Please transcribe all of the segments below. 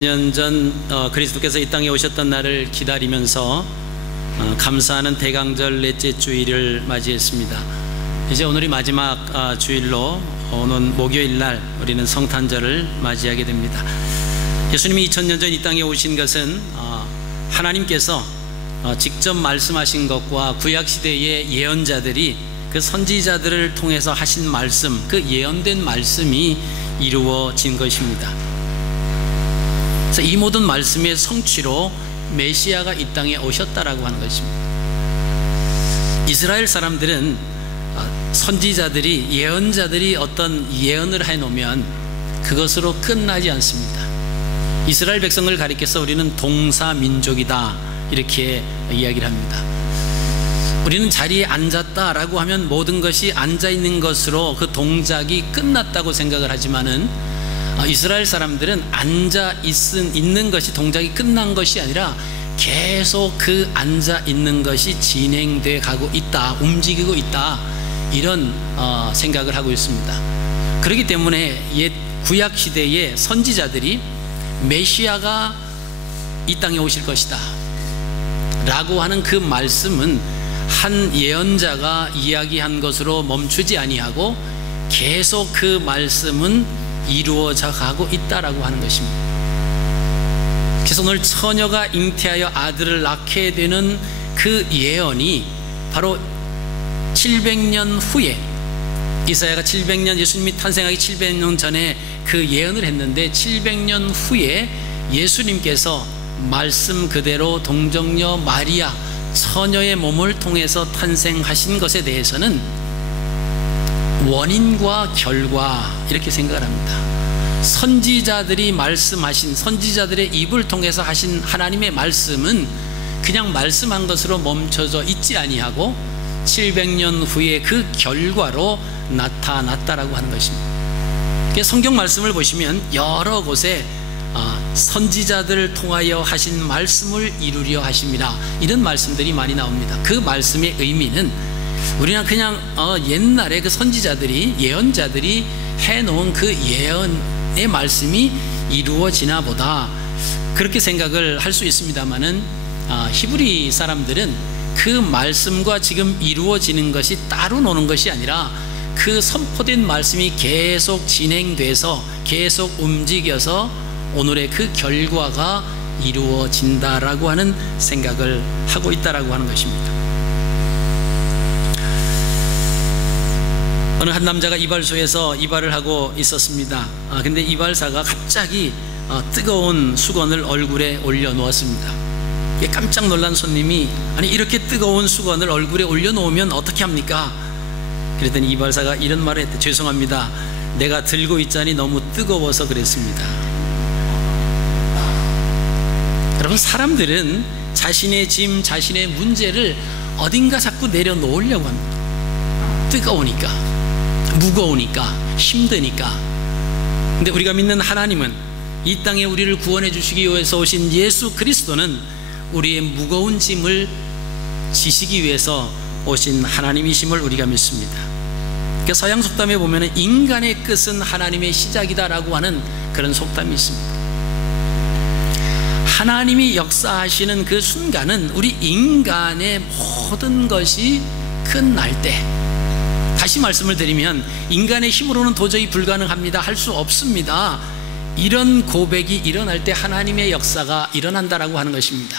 년 전 그리스도께서 이 땅에 오셨던 날을 기다리면서 감사하는 대강절 넷째 주일을 맞이했습니다. 이제 오늘이 마지막 주일로 오는 목요일 날 우리는 성탄절을 맞이하게 됩니다. 예수님이 2000년 전 이 땅에 오신 것은 하나님께서 직접 말씀하신 것과 구약시대의 예언자들이 그 선지자들을 통해서 하신 말씀, 그 예언된 말씀이 이루어진 것입니다. 그래서 이 모든 말씀의 성취로 메시아가 이 땅에 오셨다라고 하는 것입니다. 이스라엘 사람들은 선지자들이, 예언자들이 어떤 예언을 해놓으면 그것으로 끝나지 않습니다. 이스라엘 백성을 가리켜서 우리는 동사민족이다 이렇게 이야기를 합니다. 우리는 자리에 앉았다라고 하면 모든 것이 앉아있는 것으로 그 동작이 끝났다고 생각을 하지만은 이스라엘 사람들은 앉아있는 것이 동작이 끝난 것이 아니라 계속 그 앉아있는 것이 진행돼 가고 있다, 움직이고 있다, 이런 생각을 하고 있습니다. 그렇기 때문에 옛 구약시대의 선지자들이 메시아가 이 땅에 오실 것이다 라고 하는 그 말씀은 한 예언자가 이야기한 것으로 멈추지 아니하고 계속 그 말씀은 이루어져 가고 있다라고 하는 것입니다. 그래서 오늘 처녀가 잉태하여 아들을 낳게 되는 그 예언이 바로 700년 후에, 이사야가 700년, 예수님이 탄생하기 700년 전에 그 예언을 했는데 700년 후에 예수님께서 말씀 그대로 동정녀 마리아 처녀의 몸을 통해서 탄생하신 것에 대해서는 원인과 결과 이렇게 생각을 합니다. 선지자들이 말씀하신, 선지자들의 입을 통해서 하신 하나님의 말씀은 그냥 말씀한 것으로 멈춰져 있지 아니하고 700년 후에 그 결과로 나타났다라고 하는 것입니다. 성경 말씀을 보시면 여러 곳에 선지자들을 통하여 하신 말씀을 이루려 하심이라, 이런 말씀들이 많이 나옵니다. 그 말씀의 의미는 우리는 그냥 옛날에 그 선지자들이, 예언자들이 해놓은 그 예언의 말씀이 이루어지나 보다, 그렇게 생각을 할 수 있습니다만은 히브리 사람들은 그 말씀과 지금 이루어지는 것이 따로 노는 것이 아니라 그 선포된 말씀이 계속 진행돼서 계속 움직여서 오늘의 그 결과가 이루어진다라고 하는 생각을 하고 있다라고 하는 것입니다. 어느 한 남자가 이발소에서 이발을 하고 있었습니다. 근데 이발사가 갑자기 뜨거운 수건을 얼굴에 올려놓았습니다. 깜짝 놀란 손님이, 아니 이렇게 뜨거운 수건을 얼굴에 올려놓으면 어떻게 합니까? 그랬더니 이발사가 이런 말을 했대. 죄송합니다, 내가 들고 있자니 너무 뜨거워서 그랬습니다. 여러분, 사람들은 자신의 짐, 자신의 문제를 어딘가 자꾸 내려놓으려고 합니다. 뜨거우니까, 무거우니까, 힘드니까. 근데 우리가 믿는 하나님은, 이 땅에 우리를 구원해 주시기 위해서 오신 예수 그리스도는 우리의 무거운 짐을 지시기 위해서 오신 하나님이심을 우리가 믿습니다. 그러니까 서양 속담에 보면 인간의 끝은 하나님의 시작이다라고 하는 그런 속담이 있습니다. 하나님이 역사하시는 그 순간은 우리 인간의 모든 것이 끝날 때, 다시 말씀을 드리면 인간의 힘으로는 도저히 불가능합니다, 할 수 없습니다, 이런 고백이 일어날 때 하나님의 역사가 일어난다라고 하는 것입니다.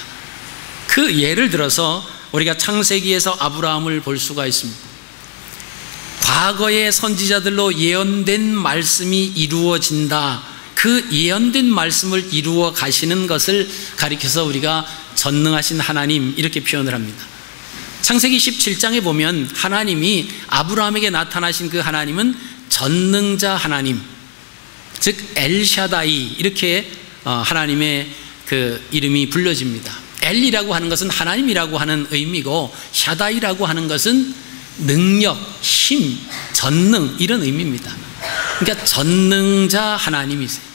그 예를 들어서 우리가 창세기에서 아브라함을 볼 수가 있습니다. 과거의 선지자들로 예언된 말씀이 이루어진다, 그 예언된 말씀을 이루어 가시는 것을 가리켜서 우리가 전능하신 하나님 이렇게 표현을 합니다. 창세기 17장에 보면 하나님이 아브라함에게 나타나신 그 하나님은 전능자 하나님, 즉 엘샤다이, 이렇게 하나님의 그 이름이 불려집니다. 엘이라고 하는 것은 하나님이라고 하는 의미고, 샤다이라고 하는 것은 능력, 힘, 전능, 이런 의미입니다. 그러니까 전능자 하나님이세요.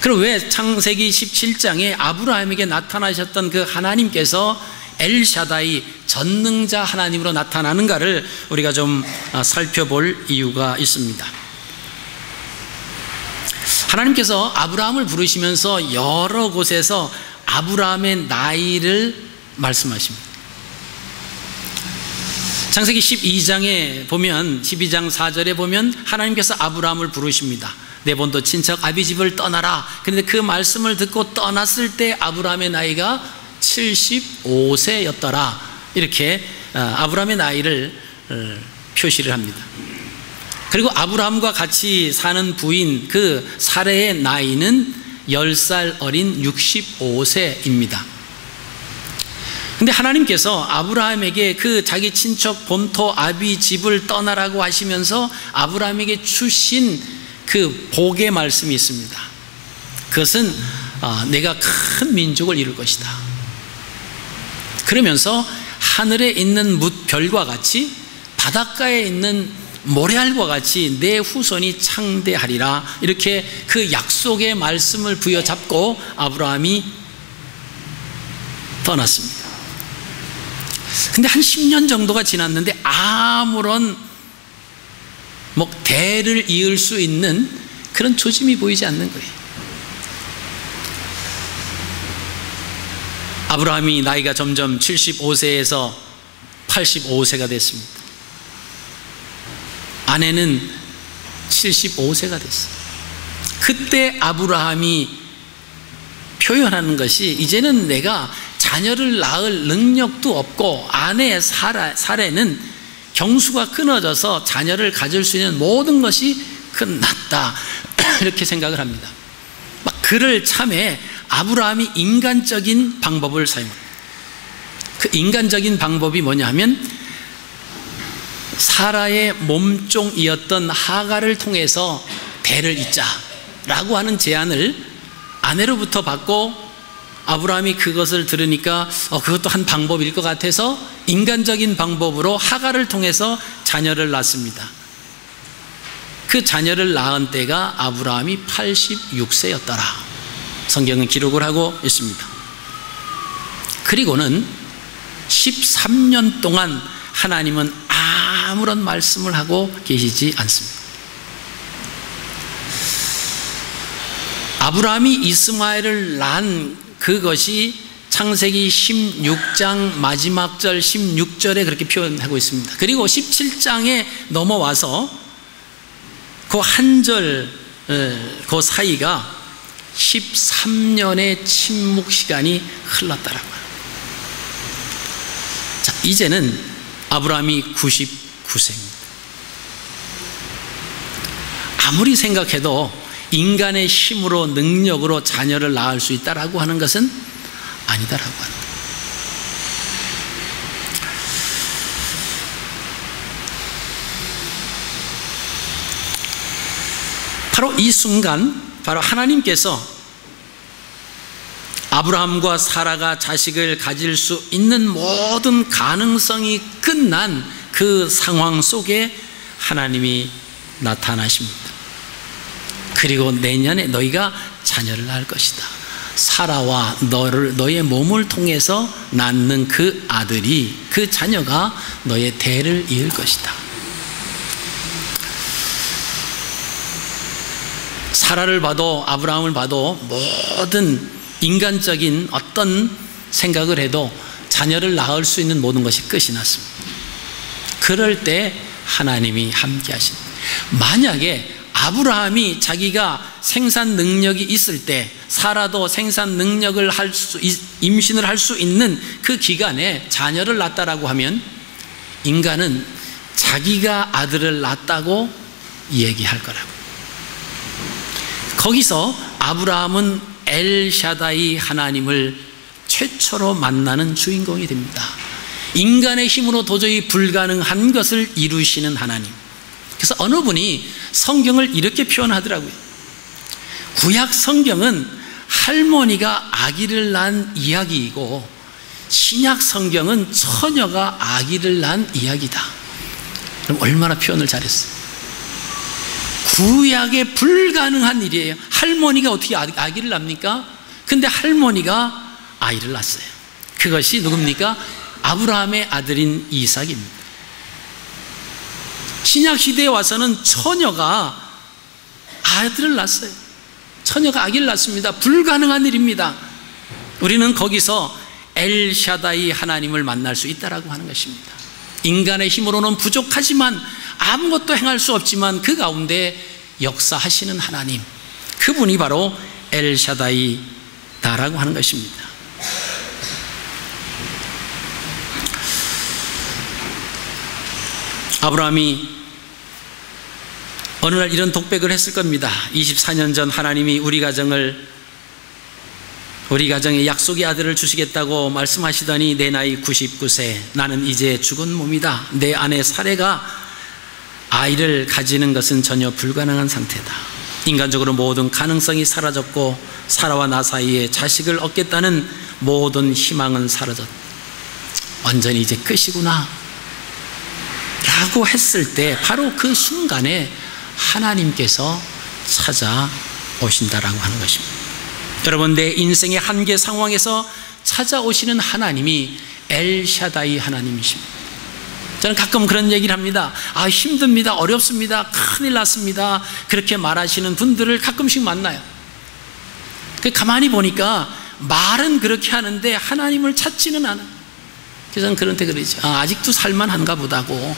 그럼 왜 창세기 17장에 아브라함에게 나타나셨던 그 하나님께서 엘샤다이, 전능자 하나님으로 나타나는가를 우리가 좀 살펴볼 이유가 있습니다. 하나님께서 아브라함을 부르시면서 여러 곳에서 아브라함의 나이를 말씀하십니다. 창세기 12장에 보면 12장 4절에 보면 하나님께서 아브라함을 부르십니다. 내 본토 친척 아비 집을 떠나라. 그런데 그 말씀을 듣고 떠났을 때 아브라함의 나이가 75세였더라. 이렇게 아브라함의 나이를 표시를 합니다. 그리고 아브라함과 같이 사는 부인 그 사레의 나이는 10살 어린 65세입니다. 근데 하나님께서 아브라함에게 그 자기 친척 본토 아비 집을 떠나라고 하시면서 아브라함에게 주신 그 복의 말씀이 있습니다. 그것은 내가 큰 민족을 이룰 것이다. 그러면서 하늘에 있는 뭇별과 같이 바닷가에 있는 모래알과 같이 내 후손이 창대하리라. 이렇게 그 약속의 말씀을 부여잡고 아브라함이 떠났습니다. 근데 한 10년 정도가 지났는데 아무런 대를 이을 수 있는 그런 조짐이 보이지 않는 거예요. 아브라함이 나이가 점점 75세에서 85세가 됐습니다. 아내는 75세가 됐어요. 그때 아브라함이 표현하는 것이 이제는 내가 자녀를 낳을 능력도 없고 아내 사레는 경수가 끊어져서 자녀를 가질 수 있는 모든 것이 끝났다. 이렇게 생각을 합니다. 막 그럴 참에 아브라함이 인간적인 방법을 사용합니다. 그 인간적인 방법이 뭐냐 하면 사라의 몸종이었던 하갈을 통해서 대를 잇자라고 하는 제안을 아내로부터 받고 아브라함이 그것을 들으니까 그것도 한 방법일 것 같아서 인간적인 방법으로 하갈을 통해서 자녀를 낳습니다. 그 자녀를 낳은 때가 아브라함이 86세였더라. 성경은 기록을 하고 있습니다. 그리고는 13년 동안 하나님은 아무런 말씀을 하고 계시지 않습니다. 아브라함이 이스마엘을 낳은 그것이 창세기 16장 마지막 절 16절에 그렇게 표현하고 있습니다. 그리고 17장에 넘어와서 그 한 절 그 사이가 13년의 침묵 시간이 흘렀다라고요. 자, 이제는 아브라함이 99세입니다. 아무리 생각해도 인간의 힘으로 능력으로 자녀를 낳을 수 있다라고 하는 것은 아니다라고 합니다. 바로 이 순간 바로 하나님께서 아브라함과 사라가 자식을 가질 수 있는 모든 가능성이 끝난 그 상황 속에 하나님이 나타나십니다. 그리고 내년에 너희가 자녀를 낳을 것이다. 사라와 너의 몸을 통해서 낳는 그 아들이 그 자녀가 너의 대를 이을 것이다. 사라를 봐도 아브라함을 봐도 모든 인간적인 어떤 생각을 해도 자녀를 낳을 수 있는 모든 것이 끝이 났습니다. 그럴 때 하나님이 함께 하십니다. 만약에 아브라함이 자기가 생산 능력이 있을 때 사라도 생산 능력을 임신을 할 수 있는 그 기간에 자녀를 낳았다라고 하면 인간은 자기가 아들을 낳았다고 얘기할 거라고. 거기서 아브라함은 엘샤다이 하나님을 최초로 만나는 주인공이 됩니다. 인간의 힘으로 도저히 불가능한 것을 이루시는 하나님. 그래서 어느 분이 성경을 이렇게 표현하더라고요. 구약 성경은 할머니가 아기를 낳은 이야기이고 신약 성경은 처녀가 아기를 낳은 이야기다. 그럼 얼마나 표현을 잘했어요. 구약에 불가능한 일이에요. 할머니가 어떻게 아기를 낳습니까? 근데 할머니가 아이를 낳았어요. 그것이 누굽니까? 아브라함의 아들인 이삭입니다. 신약 시대에 와서는 처녀가 아들을 낳았어요. 처녀가 아기를 낳습니다. 불가능한 일입니다. 우리는 거기서 엘샤다이 하나님을 만날 수 있다라고 하는 것입니다. 인간의 힘으로는 부족하지만 아무것도 행할 수 없지만 그 가운데 역사하시는 하나님, 그분이 바로 엘샤다이다라고 하는 것입니다. 아브라함이 어느 날 이런 독백을 했을 겁니다. 24년 전 하나님이 우리 가정에 약속의 아들을 주시겠다고 말씀하시더니 내 나이 99세, 나는 이제 죽은 몸이다. 내 아내 사레가 아이를 가지는 것은 전혀 불가능한 상태다. 인간적으로 모든 가능성이 사라졌고 사라와 나 사이에 자식을 얻겠다는 모든 희망은 사라졌다. 완전히 이제 끝이구나 라고 했을 때 바로 그 순간에 하나님께서 찾아오신다라고 하는 것입니다. 여러분, 내 인생의 한계 상황에서 찾아오시는 하나님이 엘샤다이 하나님이십니다. 저는 가끔 그런 얘기를 합니다. 힘듭니다, 어렵습니다, 큰일 났습니다, 그렇게 말하시는 분들을 가끔씩 만나요. 가만히 보니까 말은 그렇게 하는데 하나님을 찾지는 않아요. 그래서 저는 그런 때 그러죠. 아직도 살만한가 보다고,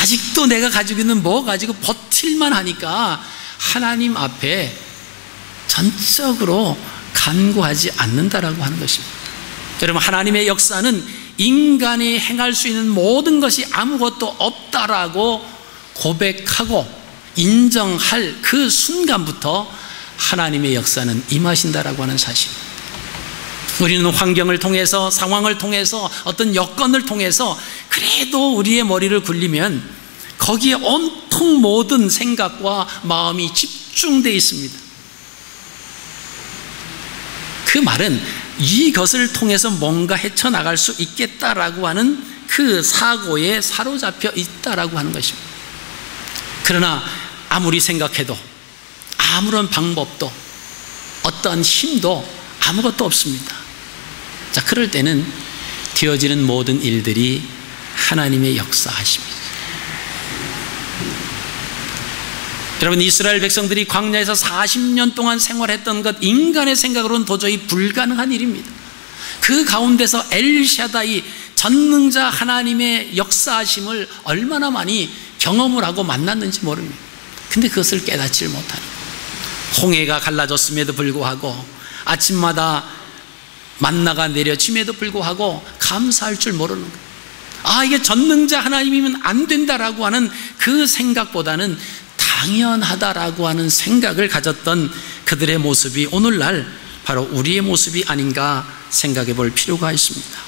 아직도 내가 가지고 있는 뭐 가지고 버틸만 하니까 하나님 앞에 전적으로 간구하지 않는다라고 하는 것입니다. 여러분, 하나님의 역사는 인간이 행할 수 있는 모든 것이 아무것도 없다라고 고백하고 인정할 그 순간부터 하나님의 역사는 임하신다라고 하는 사실입니다. 우리는 환경을 통해서, 상황을 통해서, 어떤 여건을 통해서 그래도 우리의 머리를 굴리면 거기에 온통 모든 생각과 마음이 집중되어 있습니다. 그 말은 이것을 통해서 뭔가 헤쳐나갈 수 있겠다라고 하는 그 사고에 사로잡혀 있다라고 하는 것입니다. 그러나 아무리 생각해도 아무런 방법도 어떠한 힘도 아무것도 없습니다. 자, 그럴 때는 되어지는 모든 일들이 하나님의 역사하십니다. 여러분, 이스라엘 백성들이 광야에서 40년 동안 생활했던 것, 인간의 생각으로는 도저히 불가능한 일입니다. 그 가운데서 엘샤다이, 전능자 하나님의 역사하심을 얼마나 많이 경험을 하고 만났는지 모릅니다. 근데 그것을 깨닫지 못하는, 홍해가 갈라졌음에도 불구하고 아침마다 만나가 내려짐에도 불구하고 감사할 줄 모르는 거예요. 이게 전능자 하나님이면 안 된다라고 하는 그 생각보다는 당연하다라고 하는 생각을 가졌던 그들의 모습이 오늘날 바로 우리의 모습이 아닌가 생각해 볼 필요가 있습니다.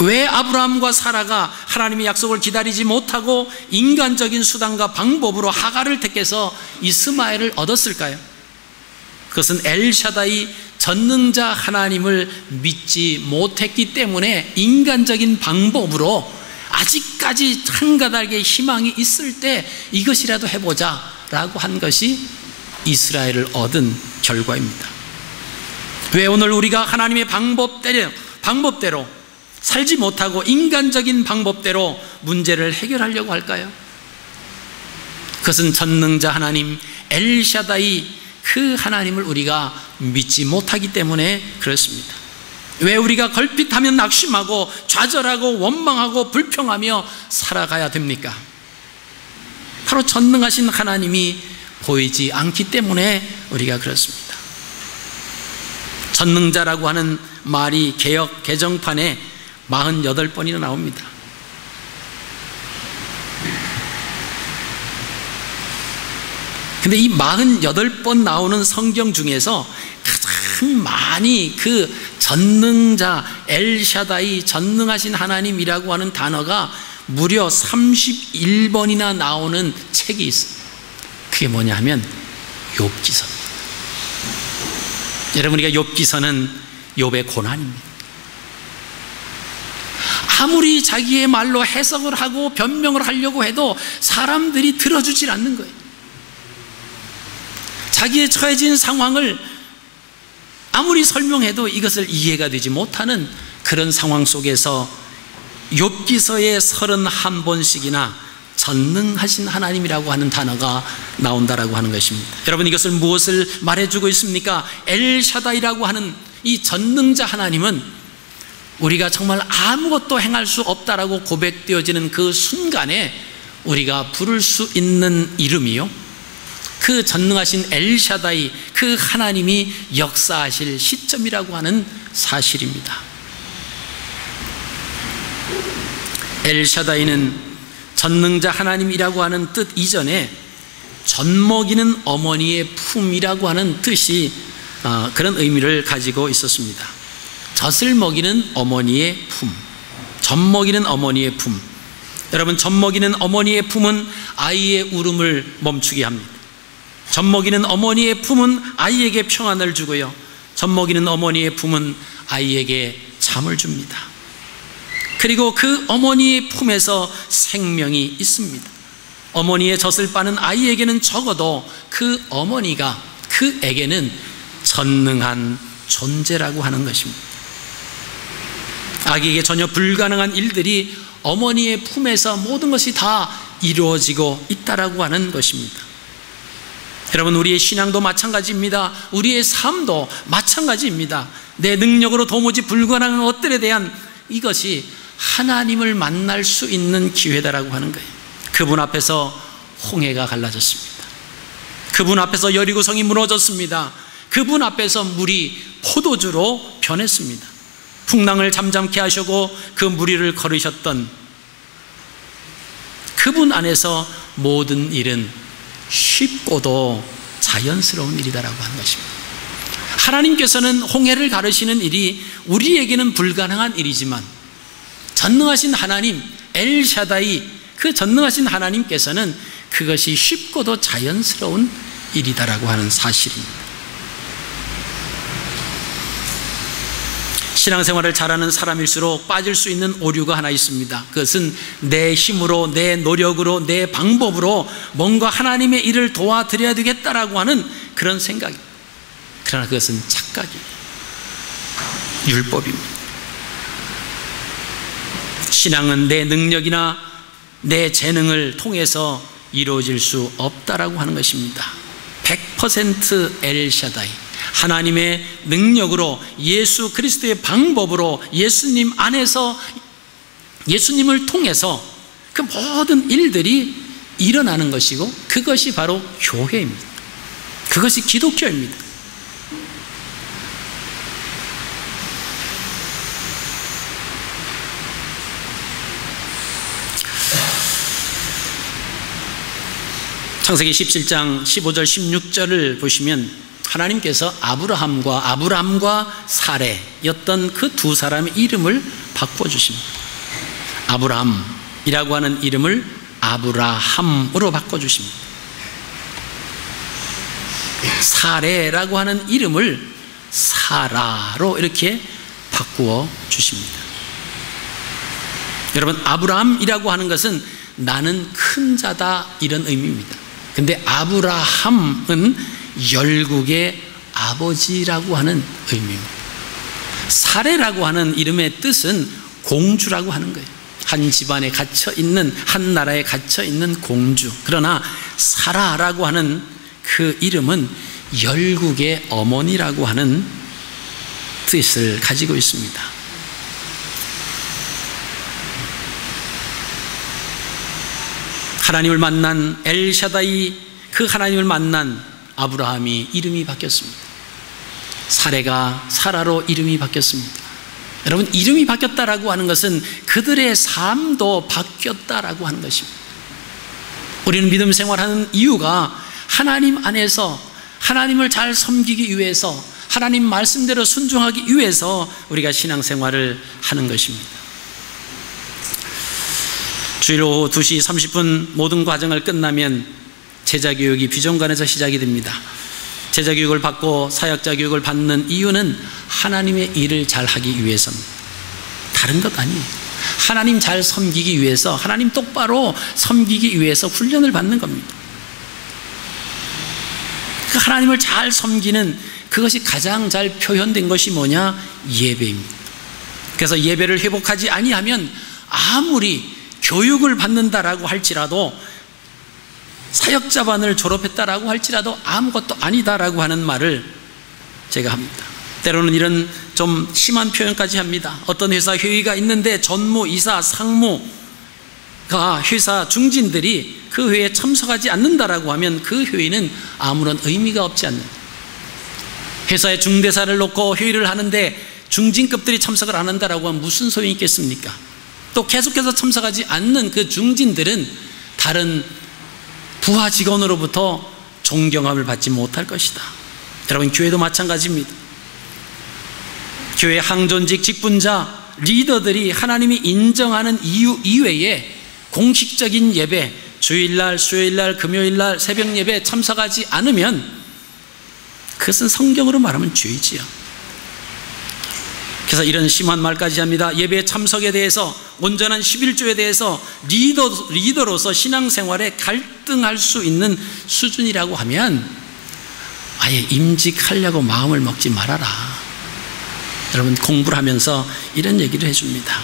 왜 아브라함과 사라가 하나님의 약속을 기다리지 못하고 인간적인 수단과 방법으로 하갈을 택해서 이스마엘을 얻었을까요? 그것은 엘샤다이 전능자 하나님을 믿지 못했기 때문에 인간적인 방법으로 아직까지 한 가닥의 희망이 있을 때 이것이라도 해보자 라고 한 것이 이스라엘을 얻은 결과입니다. 왜 오늘 우리가 하나님의 방법대로 살지 못하고 인간적인 방법대로 문제를 해결하려고 할까요? 그것은 전능자 하나님 엘샤다이, 그 하나님을 우리가 믿지 못하기 때문에 그렇습니다. 왜 우리가 걸핏하면 낙심하고 좌절하고 원망하고 불평하며 살아가야 됩니까? 바로 전능하신 하나님이 보이지 않기 때문에 우리가 그렇습니다. 전능자라고 하는 말이 개역 개정판에 48번이나 나옵니다. 근데 이 48번 나오는 성경 중에서 가장 많이 그 전능자 엘샤다이, 전능하신 하나님이라고 하는 단어가 무려 31번이나 나오는 책이 있어요. 그게 뭐냐 하면 욥기서입니다. 여러분, 우리가 욥기서는 욥의 고난입니다. 아무리 자기의 말로 해석을 하고 변명을 하려고 해도 사람들이 들어주질 않는 거예요. 자기의 처해진 상황을 아무리 설명해도 이것을 이해가 되지 못하는 그런 상황 속에서 욥기서에 31번씩이나 전능하신 하나님이라고 하는 단어가 나온다라고 하는 것입니다. 여러분, 이것을 무엇을 말해주고 있습니까? 엘샤다이라고 하는 이 전능자 하나님은 우리가 정말 아무것도 행할 수 없다라고 고백되어지는 그 순간에 우리가 부를 수 있는 이름이요, 그 전능하신 엘샤다이, 그 하나님이 역사하실 시점이라고 하는 사실입니다. 엘샤다이는 전능자 하나님이라고 하는 뜻 이전에 젖먹이는 어머니의 품이라고 하는 뜻이 그런 의미를 가지고 있었습니다. 젖을 먹이는 어머니의 품, 젖먹이는 어머니의 품. 여러분, 젖먹이는 어머니의 품은 아이의 울음을 멈추게 합니다. 젖먹이는 어머니의 품은 아이에게 평안을 주고요, 젖먹이는 어머니의 품은 아이에게 잠을 줍니다. 그리고 그 어머니의 품에서 생명이 있습니다. 어머니의 젖을 빠는 아이에게는 적어도 그 어머니가 그에게는 전능한 존재라고 하는 것입니다. 아기에게 전혀 불가능한 일들이 어머니의 품에서 모든 것이 다 이루어지고 있다라고 하는 것입니다. 여러분, 우리의 신앙도 마찬가지입니다. 우리의 삶도 마찬가지입니다. 내 능력으로 도무지 불가능한 것들에 대한 이것이 하나님을 만날 수 있는 기회다라고 하는 거예요. 그분 앞에서 홍해가 갈라졌습니다. 그분 앞에서 여리고성이 무너졌습니다. 그분 앞에서 물이 포도주로 변했습니다. 풍랑을 잠잠케 하시고 그 무리를 걸으셨던 그분 안에서 모든 일은 쉽고도 자연스러운 일이다라고 하는 것입니다. 하나님께서는 홍해를 가르시는 일이 우리에게는 불가능한 일이지만 전능하신 하나님 엘샤다이, 그 전능하신 하나님께서는 그것이 쉽고도 자연스러운 일이다라고 하는 사실입니다. 신앙생활을 잘하는 사람일수록 빠질 수 있는 오류가 하나 있습니다. 그것은 내 힘으로, 내 노력으로, 내 방법으로 뭔가 하나님의 일을 도와드려야 되겠다라고 하는 그런 생각입니다. 그러나 그것은 착각이에요. 율법입니다. 신앙은 내 능력이나 내 재능을 통해서 이루어질 수 없다라고 하는 것입니다. 100% 엘샤다이, 하나님의 능력으로, 예수 그리스도의 방법으로, 예수님 안에서, 예수님을 통해서 그 모든 일들이 일어나는 것이고, 그것이 바로 교회입니다. 그것이 기독교입니다. 창세기 17장 15절 16절을 보시면 하나님께서 아브라함과 사레였던 그 두 사람의 이름을 바꿔주십니다. 아브라함이라고 하는 이름을 아브라함으로 바꿔주십니다. 사레라고 하는 이름을 사라로 이렇게 바꾸어 주십니다. 여러분, 아브라함이라고 하는 것은 나는 큰 자다, 이런 의미입니다. 근데 아브라함은 열국의 아버지라고 하는 의미입니다. 사레라고 하는 이름의 뜻은 공주라고 하는 거예요. 한 집안에 갇혀있는, 한 나라에 갇혀있는 공주. 그러나 사라라고 하는 그 이름은 열국의 어머니라고 하는 뜻을 가지고 있습니다. 하나님을 만난 엘샤다이, 그 하나님을 만난 아브라함이 이름이 바뀌었습니다. 사레가 사라로 이름이 바뀌었습니다. 여러분, 이름이 바뀌었다라고 하는 것은 그들의 삶도 바뀌었다라고 하는 것입니다. 우리는 믿음 생활하는 이유가 하나님 안에서 하나님을 잘 섬기기 위해서, 하나님 말씀대로 순종하기 위해서 우리가 신앙생활을 하는 것입니다. 주일 오후 2시 30분 모든 과정을 끝나면 제자교육이 비전관에서 시작이 됩니다. 제자교육을 받고 사역자 교육을 받는 이유는 하나님의 일을 잘 하기 위해서입니다. 다른 것 아니에요. 하나님 잘 섬기기 위해서, 하나님 똑바로 섬기기 위해서 훈련을 받는 겁니다. 그 하나님을 잘 섬기는 그것이 가장 잘 표현된 것이 뭐냐? 예배입니다. 그래서 예배를 회복하지 아니하면 아무리 교육을 받는다라고 할지라도 사역자반을 졸업했다라고 할지라도 아무것도 아니다라고 하는 말을 제가 합니다. 때로는 이런 좀 심한 표현까지 합니다. 어떤 회사 회의가 있는데 전무, 이사, 상무가 회사 중진들이 그 회의에 참석하지 않는다라고 하면 그 회의는 아무런 의미가 없지 않는, 회사의 중대사를 놓고 회의를 하는데 중진급들이 참석을 안 한다라고 하면 무슨 소용이 있겠습니까? 또 계속해서 참석하지 않는 그 중진들은 다른 부하 직원으로부터 존경함을 받지 못할 것이다. 여러분, 교회도 마찬가지입니다. 교회 항존직 직분자 리더들이 하나님이 인정하는 이유 이외에 공식적인 예배, 주일날, 수요일날, 금요일날 새벽 예배 참석하지 않으면 그것은 성경으로 말하면 죄지요. 그래서 이런 심한 말까지 합니다. 예배 참석에 대해서, 온전한 11조에 대해서 리더로서 신앙생활에 갈등할 수 있는 수준이라고 하면 아예 임직하려고 마음을 먹지 말아라. 여러분, 공부를 하면서 이런 얘기를 해줍니다.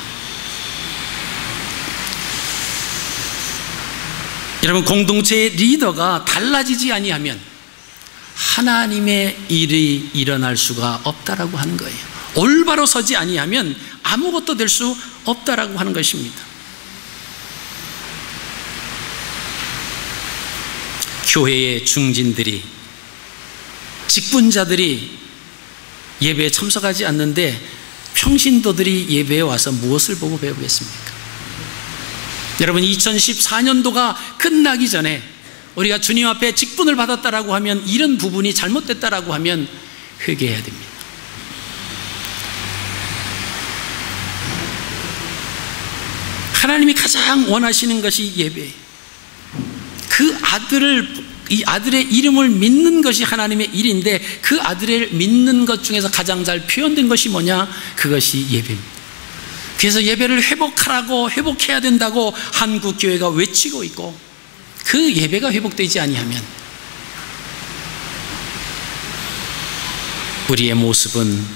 여러분, 공동체의 리더가 달라지지 아니하면 하나님의 일이 일어날 수가 없다라고 하는 거예요. 올바로 서지 아니하면 아무것도 될 수 없다라고 하는 것입니다. 교회의 중진들이, 직분자들이 예배에 참석하지 않는데 평신도들이 예배에 와서 무엇을 보고 배우겠습니까? 여러분, 2014년도가 끝나기 전에 우리가 주님 앞에 직분을 받았다라고 하면, 이런 부분이 잘못됐다라고 하면 회개해야 됩니다. 하나님이 가장 원하시는 것이 예배예요. 이 아들의 이름을 믿는 것이 하나님의 일인데, 그 아들을 믿는 것 중에서 가장 잘 표현된 것이 뭐냐? 그것이 예배입니다. 그래서 예배를 회복해야 된다고 한국교회가 외치고 있고, 그 예배가 회복되지 아니하면 우리의 모습은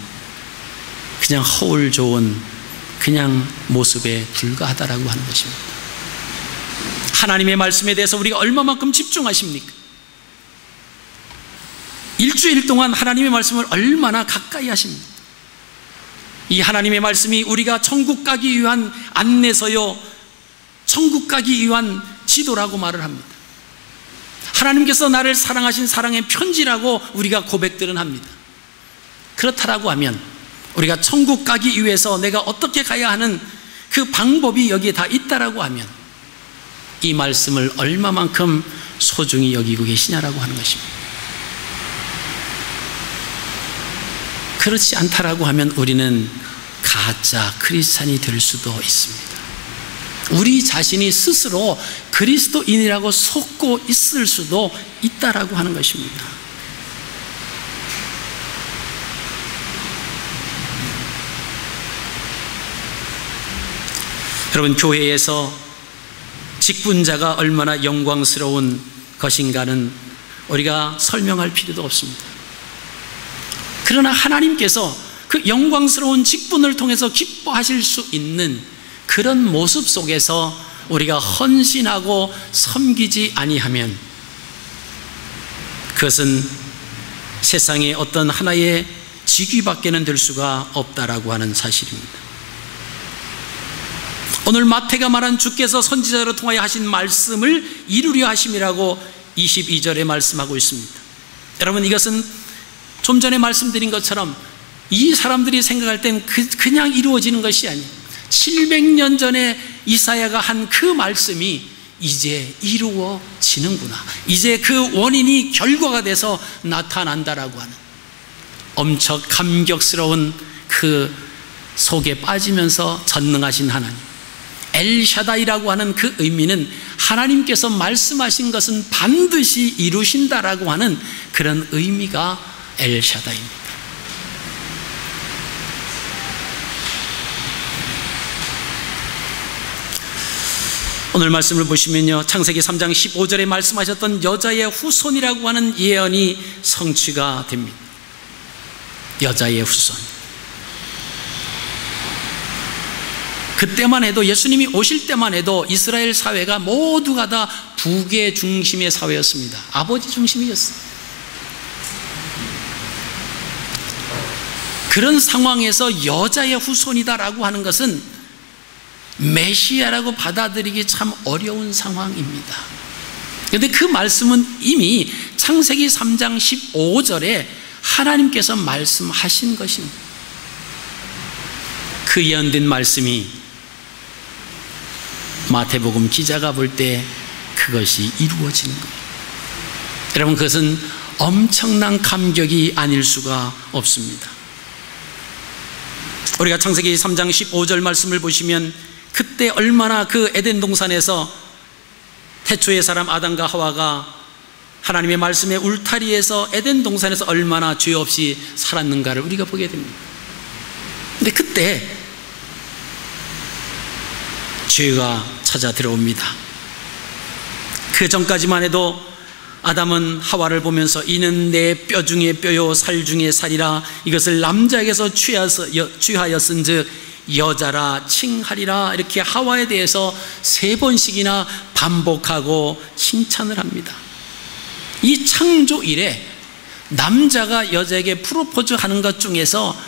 그냥 허울 좋은 그냥 모습에 불과하다라고 하는 것입니다. 하나님의 말씀에 대해서 우리가 얼마만큼 집중하십니까? 일주일 동안 하나님의 말씀을 얼마나 가까이 하십니까? 이 하나님의 말씀이 우리가 천국 가기 위한 안내서요, 천국 가기 위한 지도라고 말을 합니다. 하나님께서 나를 사랑하신 사랑의 편지라고 우리가 고백들은 합니다. 그렇다라고 하면 우리가 천국 가기 위해서 내가 어떻게 가야 하는 그 방법이 여기에 다 있다라고 하면 이 말씀을 얼마만큼 소중히 여기고 계시냐라고 하는 것입니다. 그렇지 않다라고 하면 우리는 가짜 크리스찬이 될 수도 있습니다. 우리 자신이 스스로 그리스도인이라고 속고 있을 수도 있다라고 하는 것입니다. 여러분, 교회에서 직분자가 얼마나 영광스러운 것인가는 우리가 설명할 필요도 없습니다. 그러나 하나님께서 그 영광스러운 직분을 통해서 기뻐하실 수 있는 그런 모습 속에서 우리가 헌신하고 섬기지 아니하면 그것은 세상의 어떤 하나의 직위밖에는 될 수가 없다라고 하는 사실입니다. 오늘 마태가 말한 주께서 선지자로 통하여 하신 말씀을 이루려 하심이라고 22절에 말씀하고 있습니다. 여러분, 이것은 좀 전에 말씀드린 것처럼 이 사람들이 생각할 땐 그냥 이루어지는 것이 아니에요. 700년 전에 이사야가 한 그 말씀이 이제 이루어지는구나, 이제 그 원인이 결과가 돼서 나타난다라고 하는 엄청 감격스러운 그 속에 빠지면서 전능하신 하나님, 엘샤다이라고 하는 그 의미는 하나님께서 말씀하신 것은 반드시 이루신다라고 하는 그런 의미가 엘샤다이입니다. 오늘 말씀을 보시면요, 창세기 3장 15절에 말씀하셨던 여자의 후손이라고 하는 예언이 성취가 됩니다. 여자의 후손. 그때만 해도, 예수님이 오실 때만 해도 이스라엘 사회가 모두가 다 부계 중심의 사회였습니다. 아버지 중심이었어요. 그런 상황에서 여자의 후손이다라고 하는 것은 메시아라고 받아들이기 참 어려운 상황입니다. 그런데 그 말씀은 이미 창세기 3장 15절에 하나님께서 말씀하신 것입니다. 그 예언된 말씀이 마태복음 기자가 볼 때 그것이 이루어지는 거예요. 여러분, 그것은 엄청난 감격이 아닐 수가 없습니다. 우리가 창세기 3장 15절 말씀을 보시면 그때 얼마나 그 에덴 동산에서 태초의 사람 아담과 하와가 하나님의 말씀의 울타리에서 에덴 동산에서 얼마나 죄 없이 살았는가를 우리가 보게 됩니다. 근데 그때 죄가 찾아 들어옵니다. 그 전까지만 해도 아담은 하와를 보면서 이는 내 뼈 중에 뼈요 살 중에 살이라, 이것을 남자에게서 취하였은즉 여자라 칭하리라, 이렇게 하와에 대해서 3번씩이나 반복하고 칭찬을 합니다. 이 창조 이래 남자가 여자에게 프로포즈하는 것 중에서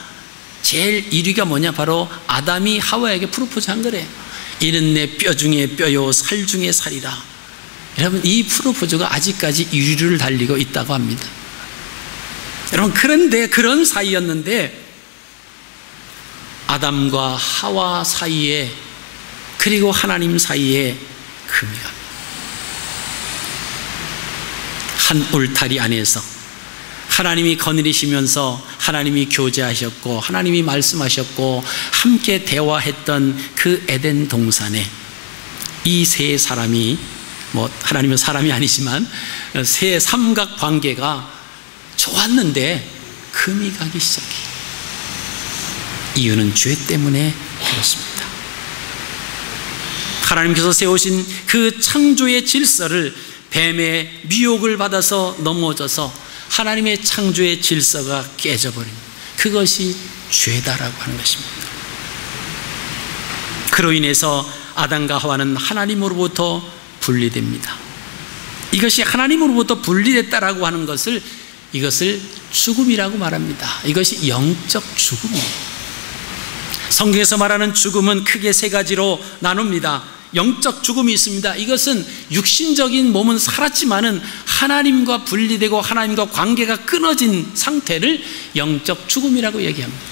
제일 1위가 뭐냐? 바로 아담이 하와에게 프로포즈한 거래요. 이는 내 뼈 중에 뼈요 살 중에 살이라. 여러분, 이 프로포즈가 아직까지 1위를 달리고 있다고 합니다. 여러분, 그런데 그런 사이였는데 아담과 하와 사이에, 그리고 하나님 사이에 금이 갑니다. 한 울타리 안에서 하나님이 거느리시면서 하나님이 교제하셨고 하나님이 말씀하셨고 함께 대화했던 그 에덴 동산에 이 세 사람이, 하나님은 사람이 아니지만 세 삼각 관계가 좋았는데 금이 가기 시작해요. 이유는 죄 때문에 그렇습니다. 하나님께서 세우신 그 창조의 질서를 뱀의 미혹을 받아서 넘어져서 하나님의 창조의 질서가 깨져버린, 그것이 죄다라고 하는 것입니다. 그로 인해서 아담과 하와는 하나님으로부터 분리됩니다. 이것이 하나님으로부터 분리됐다라고 하는 것을, 이것을 죽음이라고 말합니다. 이것이 영적 죽음이에요. 성경에서 말하는 죽음은 크게 3가지로 나눕니다. 영적 죽음이 있습니다. 이것은 육신적인 몸은 살았지만은 하나님과 분리되고 하나님과 관계가 끊어진 상태를 영적 죽음이라고 얘기합니다.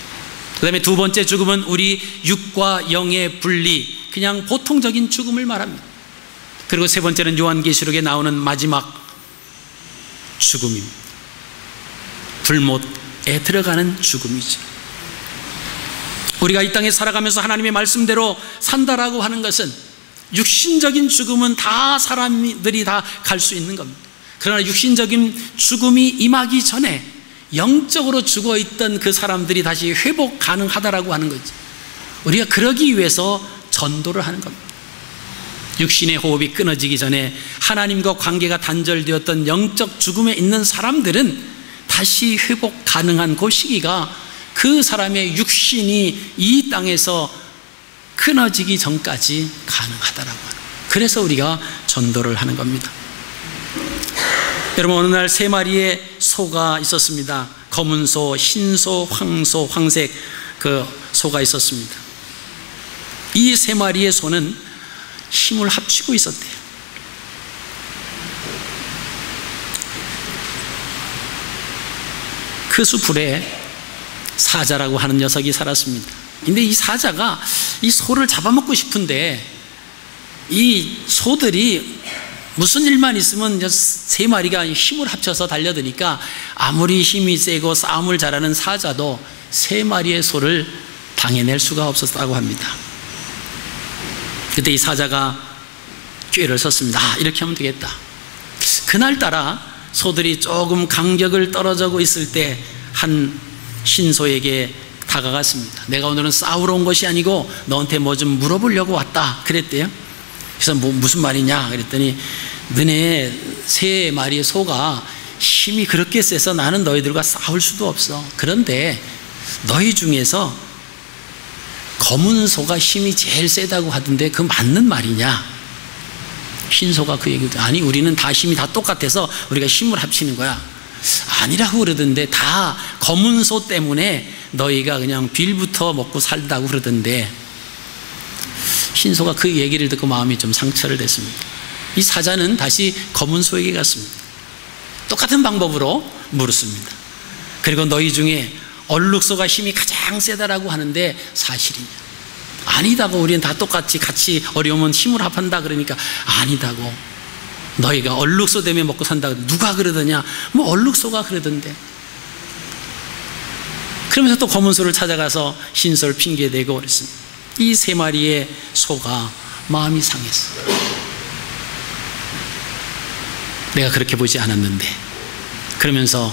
그 다음에 2번째 죽음은 우리 육과 영의 분리, 그냥 보통적인 죽음을 말합니다. 그리고 3번째는 요한계시록에 나오는 마지막 죽음입니다. 불못에 들어가는 죽음이죠. 우리가 이 땅에 살아가면서 하나님의 말씀대로 산다라고 하는 것은, 육신적인 죽음은 다 사람들이 다 갈 수 있는 겁니다. 그러나 육신적인 죽음이 임하기 전에 영적으로 죽어있던 그 사람들이 다시 회복 가능하다라고 하는 거지. 우리가 그러기 위해서 전도를 하는 겁니다. 육신의 호흡이 끊어지기 전에 하나님과 관계가 단절되었던 영적 죽음에 있는 사람들은 다시 회복 가능한 그 시기가, 그 사람의 육신이 이 땅에서 끊어지기 전까지 가능하다라고 하는 거예요. 그래서 우리가 전도를 하는 겁니다. 여러분, 어느 날 3마리의 소가 있었습니다. 검은 소, 흰소, 황소, 황색 그 소가 있었습니다. 이 3마리의 소는 힘을 합치고 있었대요. 그 숲풀에 사자라고 하는 녀석이 살았습니다. 근데 이 사자가 이 소를 잡아먹고 싶은데 이 소들이 무슨 일만 있으면 3마리가 힘을 합쳐서 달려드니까 아무리 힘이 세고 싸움을 잘하는 사자도 3마리의 소를 당해낼 수가 없었다고 합니다. 그때 이 사자가 꾀를 썼습니다. 이렇게 하면 되겠다. 그날따라 소들이 조금 간격을 떨어지고 있을 때 한 신소에게 다가갔습니다. 내가 오늘은 싸우러 온 것이 아니고 너한테 뭐 좀 물어보려고 왔다 그랬대요. 그래서 무슨 말이냐 그랬더니, 너네 3마리의 소가 힘이 그렇게 세서 나는 너희들과 싸울 수도 없어. 그런데 너희 중에서 검은 소가 힘이 제일 세다고 하던데 그 맞는 말이냐? 흰 소가 그 얘기도 아니 우리는 다 힘이 다 똑같아서 우리가 힘을 합치는 거야. 아니라고 그러던데 다 검은 소 때문에 너희가 그냥 빌부터 먹고 살다고 그러던데 흰 소가 그 얘기를 듣고 마음이 좀 상처를 냈습니다. 이 사자는 다시 검은 소에게 갔습니다. 똑같은 방법으로 물었습니다. 그리고 너희 중에 얼룩소가 힘이 가장 세다라고 하는데 사실이냐? 아니다고 우리는 다 똑같이 같이 어려우면 힘을 합한다 그러니까 아니다고 너희가 얼룩소 때문에 먹고 산다고 누가 그러더냐? 뭐 얼룩소가 그러던데 그러면서 또 검은 소를 찾아가서 흰 소를 핑계대고 그랬습니다. 이 세 마리의 소가 마음이 상했어요. 내가 그렇게 보지 않았는데 그러면서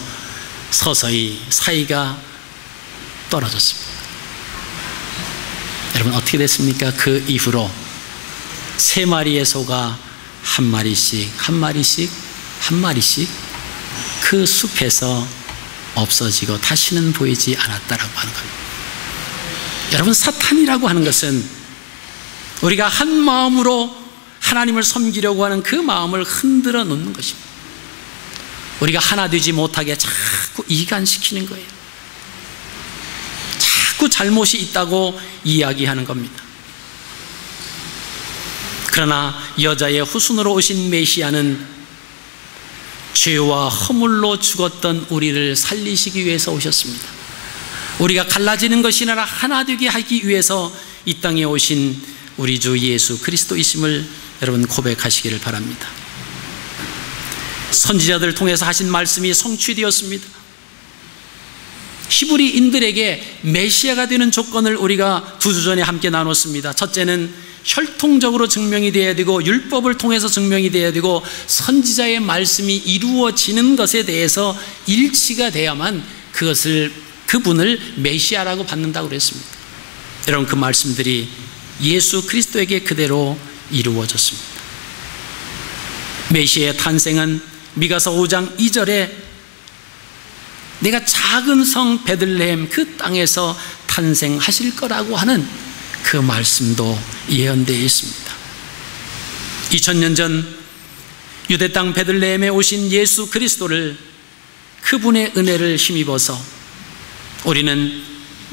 서서히 사이가 떨어졌습니다. 여러분 어떻게 됐습니까? 그 이후로 세 마리의 소가 한 마리씩 그 숲에서 없어지고 다시는 보이지 않았다라고 하는 겁니다. 여러분 사탄이라고 하는 것은 우리가 한 마음으로 하나님을 섬기려고 하는 그 마음을 흔들어 놓는 것입니다. 우리가 하나 되지 못하게 자꾸 이간시키는 거예요. 자꾸 잘못이 있다고 이야기하는 겁니다. 그러나 여자의 후손으로 오신 메시아는 죄와 허물로 죽었던 우리를 살리시기 위해서 오셨습니다. 우리가 갈라지는 것이 아니라 하나 되게 하기 위해서 이 땅에 오신 우리 주 예수 그리스도이심을 여러분 고백하시기를 바랍니다. 선지자들을 통해서 하신 말씀이 성취되었습니다. 히브리인들에게 메시아가 되는 조건을 우리가 두 주 전에 함께 나눴습니다. 첫째는 혈통적으로 증명이 되어야 되고 율법을 통해서 증명이 되어야 되고 선지자의 말씀이 이루어지는 것에 대해서 일치가 돼야만 그분을 메시아라고 받는다고 그랬습니다. 여러분 그 말씀들이 예수 그리스도에게 그대로 이루어졌습니다. 메시아의 탄생은 미가서 5장 2절에 내가 작은 성 베들레헴 그 땅에서 탄생하실 거라고 하는 그 말씀도 예언되어 있습니다. 2000년 전 유대 땅 베들레헴에 오신 예수 그리스도를 그분의 은혜를 힘입어서 우리는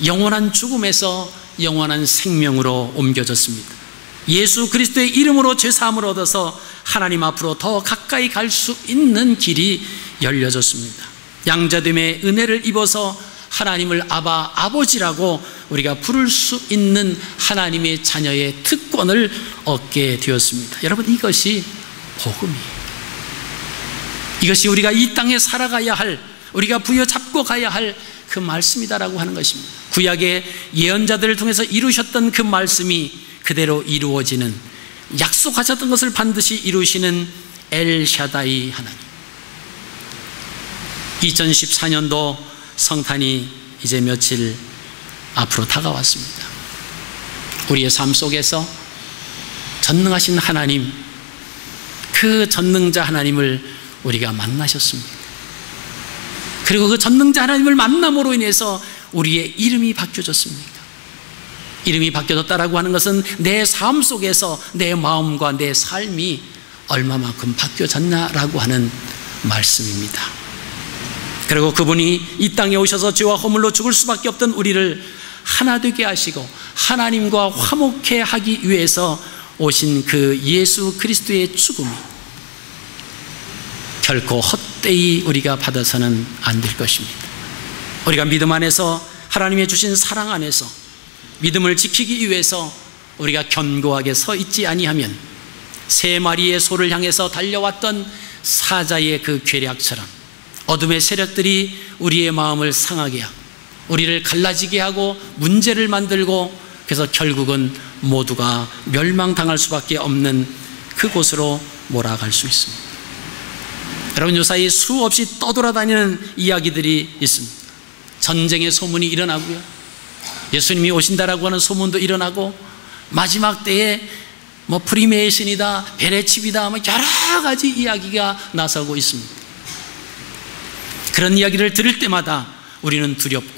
영원한 죽음에서 영원한 생명으로 옮겨졌습니다. 예수 그리스도의 이름으로 죄사함을 얻어서 하나님 앞으로 더 가까이 갈 수 있는 길이 열려졌습니다. 양자됨의 은혜를 입어서 하나님을 아바 아버지라고 우리가 부를 수 있는 하나님의 자녀의 특권을 얻게 되었습니다. 여러분 이것이 복음이에요. 이것이 우리가 이 땅에 살아가야 할 우리가 부여잡고 가야 할 그 말씀이다라고 하는 것입니다. 구약의 예언자들을 통해서 이루셨던 그 말씀이 그대로 이루어지는 약속하셨던 것을 반드시 이루시는 엘샤다이 하나님. 2014년도 성탄이 이제 며칠 앞으로 다가왔습니다. 우리의 삶 속에서 전능하신 하나님, 그 전능자 하나님을 우리가 만나셨습니다. 그리고 그 전능자 하나님을 만남으로 인해서 우리의 이름이 바뀌어졌습니까? 이름이 바뀌어졌다라고 하는 것은 내 삶 속에서 내 마음과 내 삶이 얼마만큼 바뀌어졌냐라고 하는 말씀입니다. 그리고 그분이 이 땅에 오셔서 죄와 허물로 죽을 수밖에 없던 우리를 하나 되게 하시고 하나님과 화목해 하기 위해서 오신 그 예수 그리스도의 죽음이 결코 헛되이 우리가 받아서는 안 될 것입니다. 우리가 믿음 안에서 하나님의 주신 사랑 안에서 믿음을 지키기 위해서 우리가 견고하게 서 있지 아니하면 세 마리의 소를 향해서 달려왔던 사자의 그 괴략처럼 어둠의 세력들이 우리의 마음을 상하게 하고 우리를 갈라지게 하고 문제를 만들고 그래서 결국은 모두가 멸망당할 수밖에 없는 그곳으로 몰아갈 수 있습니다. 여러분 요사이 수없이 떠돌아다니는 이야기들이 있습니다. 전쟁의 소문이 일어나고요, 예수님이 오신다라고 하는 소문도 일어나고, 마지막 때에 뭐 프리메이슨이다, 베레칩이다, 뭐 여러 가지 이야기가 나서고 있습니다. 그런 이야기를 들을 때마다 우리는 두렵고,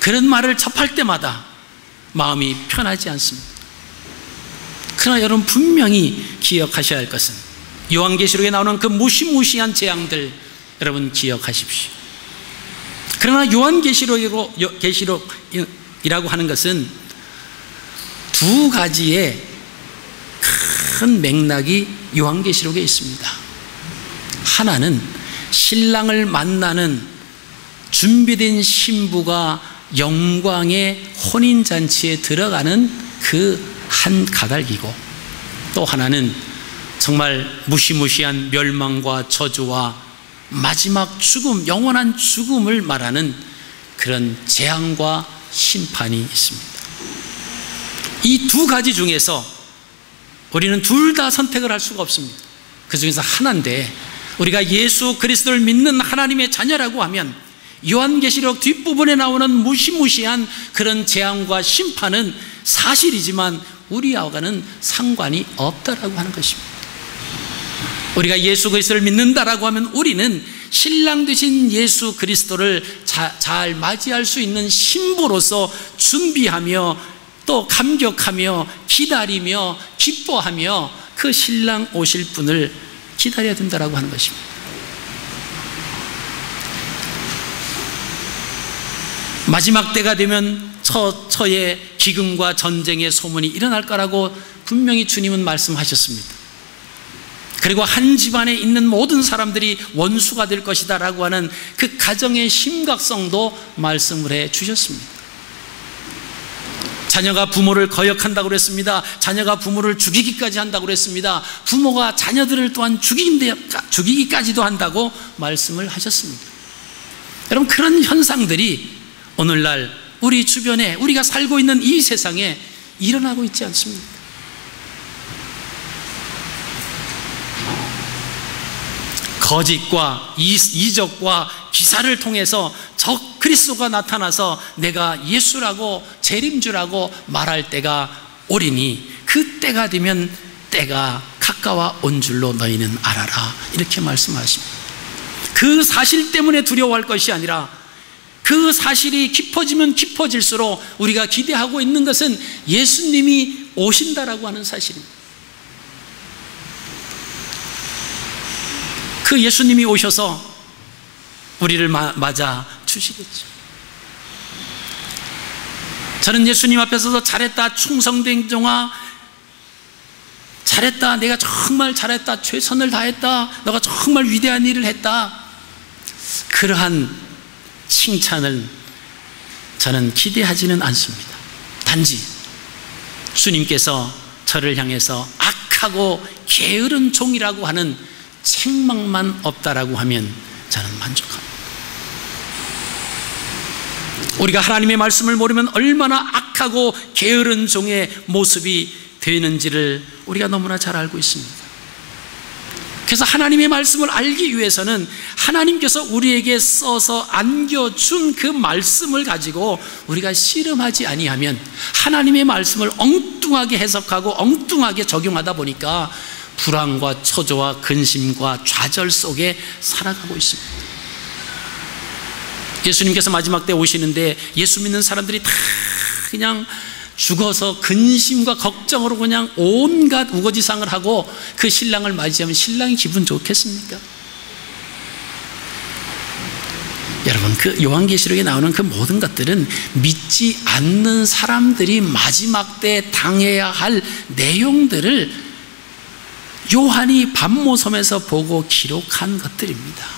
그런 말을 접할 때마다 마음이 편하지 않습니다. 그러나 여러분 분명히 기억하셔야 할 것은 요한계시록에 나오는 그 무시무시한 재앙들 여러분 기억하십시오. 그러나 요한계시록이라고 하는 것은 두 가지의 큰 맥락이 요한계시록에 있습니다. 하나는 신랑을 만나는 준비된 신부가 영광의 혼인잔치에 들어가는 그 한 가닥이고, 또 하나는 정말 무시무시한 멸망과 저주와 마지막 죽음, 영원한 죽음을 말하는 그런 재앙과 심판이 있습니다. 이 두 가지 중에서 우리는 둘 다 선택을 할 수가 없습니다. 그 중에서 하나인데, 우리가 예수 그리스도를 믿는 하나님의 자녀라고 하면 요한계시록 뒷부분에 나오는 무시무시한 그런 재앙과 심판은 사실이지만 우리와는 상관이 없다라고 하는 것입니다. 우리가 예수 그리스도를 믿는다라고 하면 우리는 신랑 되신 예수 그리스도를 잘 맞이할 수 있는 신부로서 준비하며 또 감격하며 기다리며 기뻐하며 그 신랑 오실 분을 기다려야 된다라고 하는 것입니다. 마지막 때가 되면 처의 기근과 전쟁의 소문이 일어날 거라고 분명히 주님은 말씀하셨습니다. 그리고 한 집안에 있는 모든 사람들이 원수가 될 것이다 라고 하는 그 가정의 심각성도 말씀을 해 주셨습니다. 자녀가 부모를 거역한다고 그랬습니다. 자녀가 부모를 죽이기까지 한다고 그랬습니다. 부모가 자녀들을 또한 죽이기까지도 한다고 말씀을 하셨습니다. 여러분, 그런 현상들이 오늘날 우리 주변에, 우리가 살고 있는 이 세상에 일어나고 있지 않습니까? 거짓과 이적과 기사를 통해서 적 그리스도가 나타나서 내가 예수라고 재림주라고 말할 때가 오리니 그 때가 되면 때가 가까워 온 줄로 너희는 알아라, 이렇게 말씀하십니다. 그 사실 때문에 두려워할 것이 아니라 그 사실이 깊어지면 깊어질수록 우리가 기대하고 있는 것은 예수님이 오신다라고 하는 사실입니다. 그 예수님이 오셔서 우리를 맞아 주시겠죠. 저는 예수님 앞에서도 잘했다, 충성된 종아, 잘했다, 내가 정말 잘했다, 최선을 다했다, 너가 정말 위대한 일을 했다, 그러한 칭찬을 저는 기대하지는 않습니다. 단지 주님께서 저를 향해서 악하고 게으른 종이라고 하는 책망만 없다라고 하면 저는 만족합니다. 우리가 하나님의 말씀을 모르면 얼마나 악하고 게으른 종의 모습이 되는지를 우리가 너무나 잘 알고 있습니다. 그래서 하나님의 말씀을 알기 위해서는 하나님께서 우리에게 써서 안겨준 그 말씀을 가지고 우리가 씨름하지 아니하면 하나님의 말씀을 엉뚱하게 해석하고 엉뚱하게 적용하다 보니까 불안과 초조와 근심과 좌절 속에 살아가고 있습니다. 예수님께서 마지막 때 오시는데 예수 믿는 사람들이 다 그냥 죽어서 근심과 걱정으로 그냥 온갖 우거지상을 하고 그 신랑을 맞이하면 신랑이 기분 좋겠습니까? 여러분, 그 요한계시록에 나오는 그 모든 것들은 믿지 않는 사람들이 마지막 때 당해야 할 내용들을 요한이 밤모섬에서 보고 기록한 것들입니다.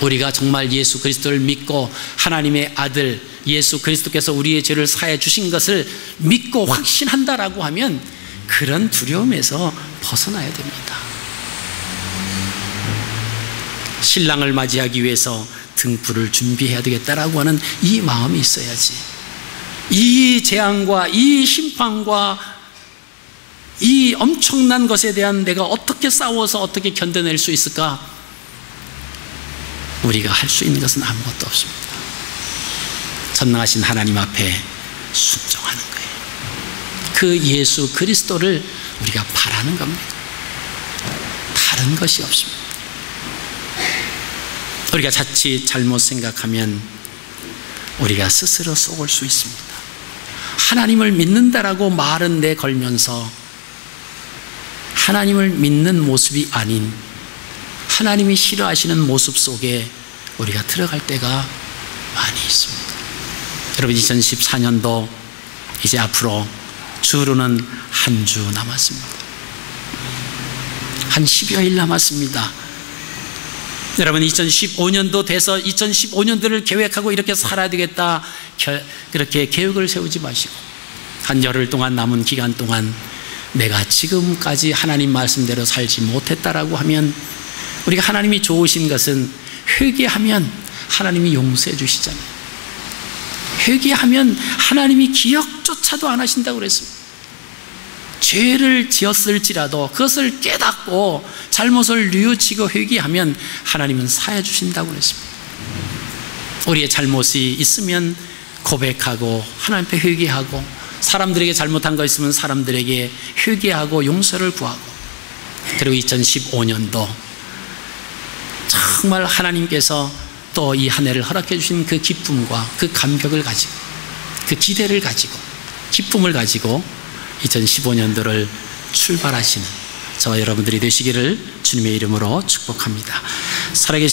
우리가 정말 예수 그리스도를 믿고 하나님의 아들 예수 그리스도께서 우리의 죄를 사해 주신 것을 믿고 확신한다라고 하면 그런 두려움에서 벗어나야 됩니다. 신랑을 맞이하기 위해서 등불을 준비해야 되겠다라고 하는 이 마음이 있어야지, 이 재앙과 이 심판과 이 엄청난 것에 대한 내가 어떻게 싸워서 어떻게 견뎌낼 수 있을까? 우리가 할 수 있는 것은 아무것도 없습니다. 전능하신 하나님 앞에 순종하는 거예요. 그 예수 그리스도를 우리가 바라는 겁니다. 다른 것이 없습니다. 우리가 자칫 잘못 생각하면 우리가 스스로 속을 수 있습니다. 하나님을 믿는다라고 말은 내걸면서 하나님을 믿는 모습이 아닌 하나님이 싫어하시는 모습 속에 우리가 들어갈 때가 많이 있습니다. 여러분, 2014년도 이제 앞으로 주로는 한 주 남았습니다. 한 10여일 남았습니다. 여러분, 2015년도 돼서 2015년도를 계획하고 이렇게 살아야 되겠다, 그렇게 계획을 세우지 마시고 한 열흘 동안 남은 기간 동안 내가 지금까지 하나님 말씀대로 살지 못했다라고 하면, 우리가 하나님이 좋으신 것은 회개하면 하나님이 용서해 주시잖아요. 회개하면 하나님이 기억조차도 안 하신다고 그랬습니다. 죄를 지었을지라도 그것을 깨닫고 잘못을 뉘우치고 회개하면 하나님은 사해 주신다고 그랬습니다. 우리의 잘못이 있으면 고백하고 하나님 앞에 회개하고, 사람들에게 잘못한 거 있으면 사람들에게 회개하고 용서를 구하고, 그리고 2015년도 정말 하나님께서 또 이 한 해를 허락해 주신 그 기쁨과 그 감격을 가지고, 그 기대를 가지고, 기쁨을 가지고 2015년도를 출발하시는 저와 여러분들이 되시기를 주님의 이름으로 축복합니다. 살아계신